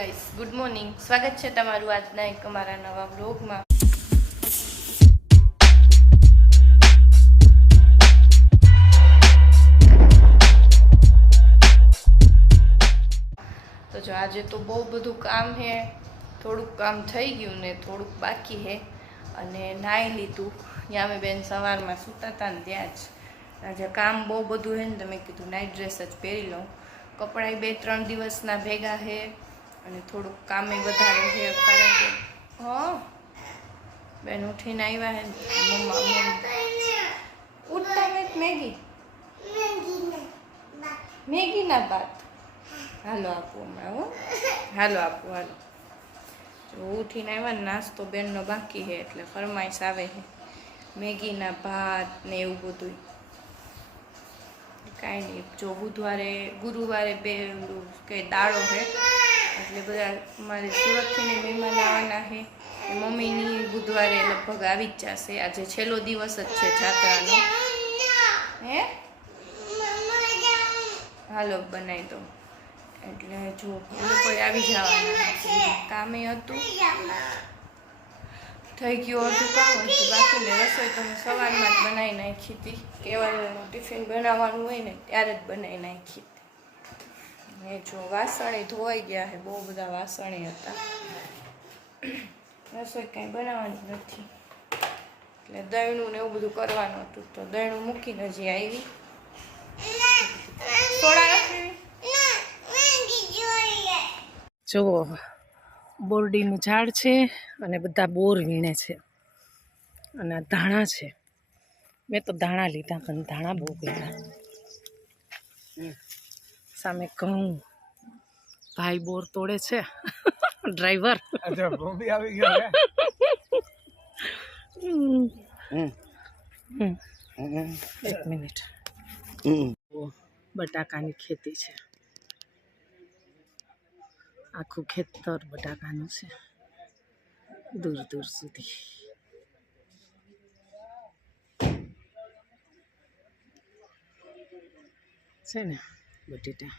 Guys, good morning. સ્વાગત છે તમારું આજના એક અમારા નવા બ્લોગમાં. તો જો આજે તો બહુ બધું કામ છે. થોડુંક કામ થઈ ગયું ને થોડુંક બાકી છે. અને નાહી લીધું. ત્યાં અમે બેન સવારમાં સૂતા હતા ને ત્યાં જ. આજે કામ બહુ બધું છે ને તો મેં કીધું નાઇટ ડ્રેસ જ પહેરી લઉં. કપડાં 2-3 દિવસના ભેગા છે અને થોડુંક કામે વધારે છે કારણ કે બેન ઉઠીને આવ્યા હે મમ્મા ઉઠતા મેં મેગીના ભાત હાલો આપું હમણાં હાલો આપું હાલો. જો ઉઠીને આવ્યા ને નાસ્તો બેનનો બાકી છે એટલે ફરમાઈશ આવે છે મેગીના ભાત ને એવું બધું. કાંઈ નહીં, જો ગુરુવારે કે દાળો છે એટલે બધા અમારે સુરતથી મહેમાન આવવાના છે. મમ્મીની બુધવારે લગભગ આવી જ જશે. આજે છેલ્લો દિવસ જ છે જાત્રાનો. હે હાલો બનાવી દો એટલે જો એ લોકો આવી જવાના. કામે હતું થઈ ગયું હતું કામ હતું બાકીને રસોઈ તો સવારમાં જ બનાવી નાખી હતી. કેવાનું ટિફિન બનાવવાનું હોય ને ત્યારે જ બનાવી નાખી હતી. ને જો વાસણે ધોવાઈ ગયા છે, બહુ બધા વાસણે હતા. રસોઈ કાંઈ બનાવવાની નથી એટલે દહીંનું ને એવું બધું કરવાનું હતું તો દહીંનું મૂકીને હજી આવી. જુઓ બોરડીનું ઝાડ છે અને બધા બોર વીણે છે અને ધાણા છે. મેં તો ધાણા લીધા પણ ધાણા બહુ ગયા. સામે ઘઉં ભાઈ બોર તોડે છે ડ્રાઈવર. એક મિનિટ. બટાકાની ખેતી છે. આખું ખેતર બટાકાનું છે દૂર દૂર સુધી. છે ને બટેટા.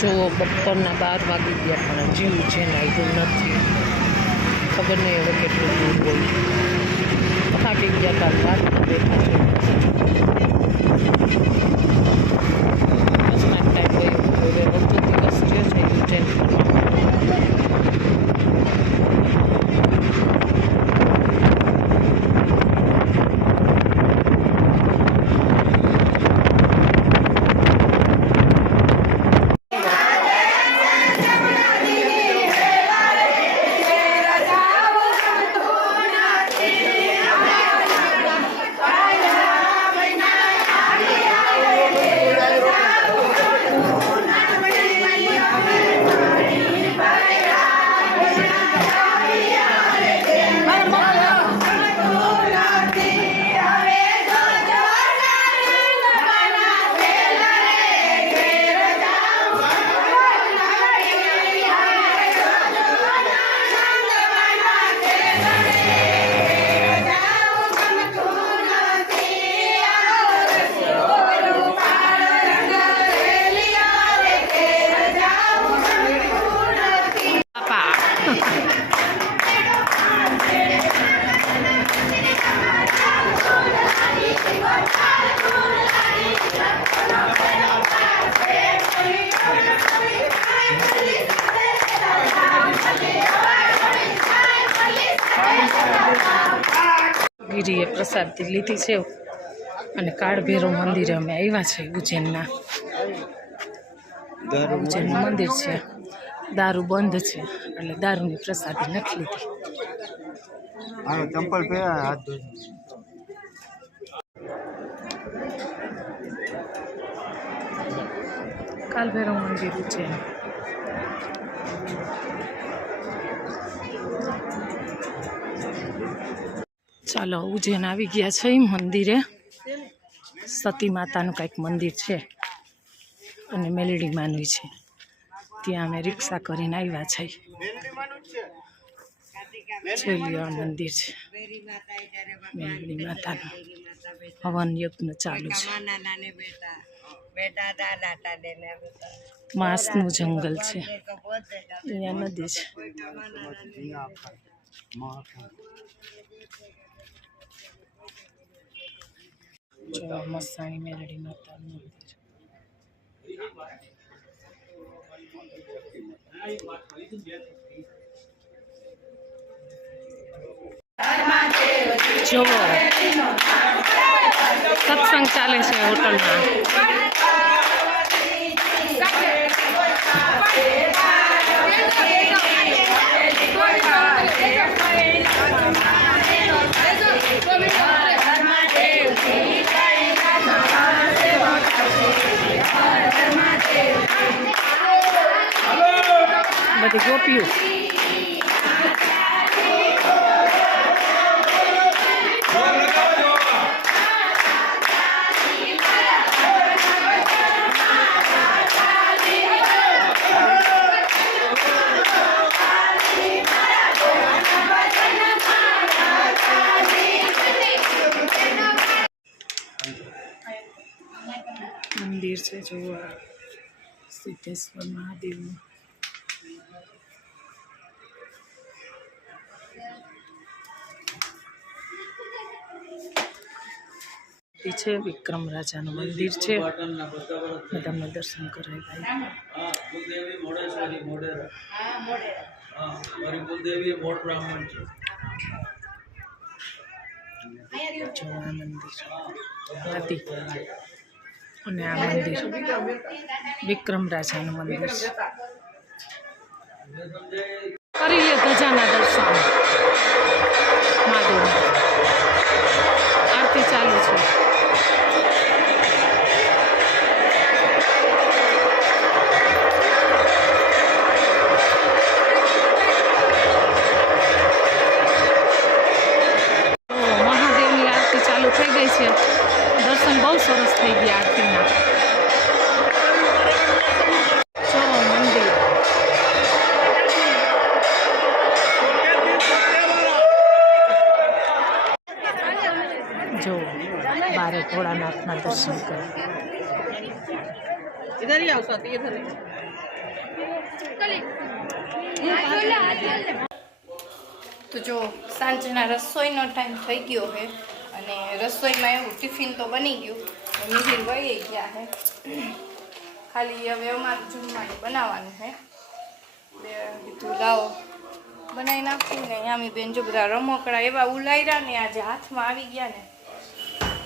જો બપોરના 12 વાગી ગયા પણ હજી છે ને આવ્યું નથી. ખબર નહીં હવે કેટલું દૂર હોય. થાકી ગયા હતા વાત બેઠા છે. બસના ટાઈમ હોય હવે વધુ દિવસ થયો છે યુજેન. ગીરીએ પ્રસાદ લીધી છે અને કાળભૈરવ મંદિરે અમે આવ્યા છે. ઉજ્જૈનના ઉજ્જૈનનું મંદિર છે. દારૂ બંધ છે એટલે દારૂની પ્રસાદી નથી લીધી. કાળભૈરવ મંદિર ઉજ્જૈન. ચાલો ઉજ્જૈન આવી ગયા છે. મંદિરે સતી માતાનું કંઈક મંદિર છે અને મેલડી માનું છે. ત્યાં અમે રિક્ષા કરીને આવ્યા છે. જોઈ લ્યો મંદિર છે મેલડી માતાનું. હવન યજ્ઞ ચાલુ છે. માંસનું જંગલ છે, અહીંયા નદી છે. જો મસાણી મેલડી માતાનું મંદિર. જોવો સત્સંગ ચાલે છે હોટલમાં. બધી ગોપીઓ. મંદિર છે જોવા સિદ્ધેશ્વર મહાદેવનું. છે વિક્રમ રાજાનું મંદિર છે, તમને દર્શન કરાય જોવા મંદિર હતી. અને આ મંદિર વિક્રમ રાજાનું મંદિર છે. કરી લે ધજાના દર્શન. મહાદેવ આરતી ચાલુ છે. મહાદેવની આરતી ચાલુ થઈ ગઈ છે. દર્શન બહુ સરસ થઈ ગયા આરતીના. જો મંદિર જો બારે ભોળાનાથના દર્શન કરે. તો જો સાંજના રસોઈનો ટાઈમ થઈ ગયો છે અને રસોઈમાં એવું ટિફિન તો બની ગયું, મિહિર વહી ગયા છે. ખાલી હવે અમારે જમવાનું બનાવવાનું છે. કીધું લાવો બનાવી નાખું ને. યામી બેન જો બધા રમકડા એવા ઉલાયરા ને આજે હાથમાં આવી ગયા ને,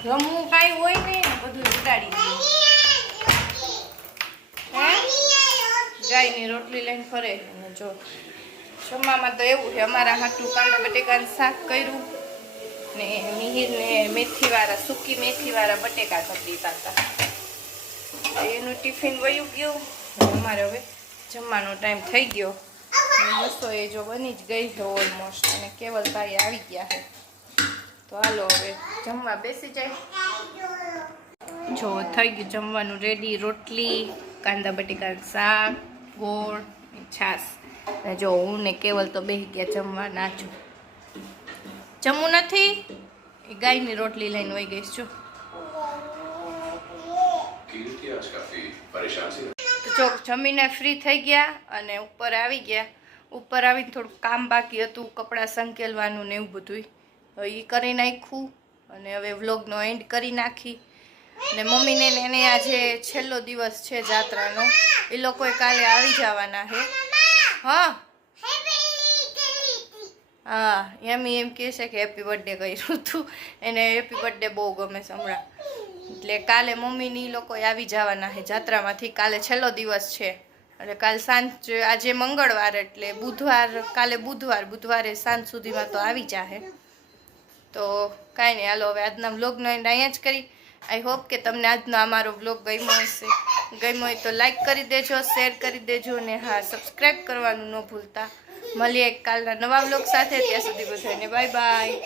રમવું કાંઈ હોય નહીં ને બધું ઉડાડી દઈએ. ગાયની રોટલી લઈને ફરે. અને જો જમવામાં તો એવું છે, અમારા હાટું કાંદા બટેકાનું શાક કર્યું ને મિહિરને મેથીવાળા સૂકી મેથીવાળા બટેકા કરી દીધા હતા. એનું ટિફિન વયું ગયું. અમારે હવે જમવાનો ટાઈમ થઈ ગયો. રસોઈ જો બની જ ગઈ છે ઓલમોસ્ટ, અને કેવલભાઈ આવી ગયા છે. તો હાલો હવે જમવા બેસી જાય. જો થઈ ગયું જમવાનું રેડી. રોટલી, કાંદા બટેકાનું શાક, ગોળ, છાશ. અને જો હું ને કેવલ તો બેસી ગયા જમવા. નાચું જમવું નથી, એ ગાયની રોટલી લઈને વહી ગઈશ. જો તો જો જમીને ફ્રી થઈ ગયા અને ઉપર આવી ગયા. ઉપર આવીને થોડુંક કામ બાકી હતું, કપડાં સંકેલવાનું ને એવું બધું એ કરી નાખ્યું. અને હવે વ્લોગનો એન્ડ કરી નાખી. ને મમ્મીને એને આજે છેલ્લો દિવસ છે જાત્રાનો. એ લોકોએ કાલે આવી જવાના છે. હા હા, એમ કહે છે કે હેપી બર્થડે કર્યું હતું. એને હેપી બર્થડે બહુ ગમે છે હમણાં. એટલે કાલે મમ્મીની લોકોએ આવી જવાના છે જાત્રામાંથી. કાલે છેલ્લો દિવસ છે એટલે કાલ સાંજ, આજે મંગળવાર એટલે બુધવાર, કાલે બુધવારે સાંજ સુધીમાં તો આવી જાહે. તો કાંઈ નહીં, હાલો હવે આજના વ્લોગનો એન્ડ અહીંયા જ કરી. આઈ હોપ કે તમને આજનો અમારો વ્લોગ ગમ્યો હશે. ગમ્યો હોય તો લાઈક કરી દેજો, શેર કરી દેજો ને હા, સબસ્ક્રાઈબ કરવાનું ન ભૂલતા. મળીએ કાલના નવા વ્લોગ સાથે. ત્યાં સુધી બધાને બાય બાય.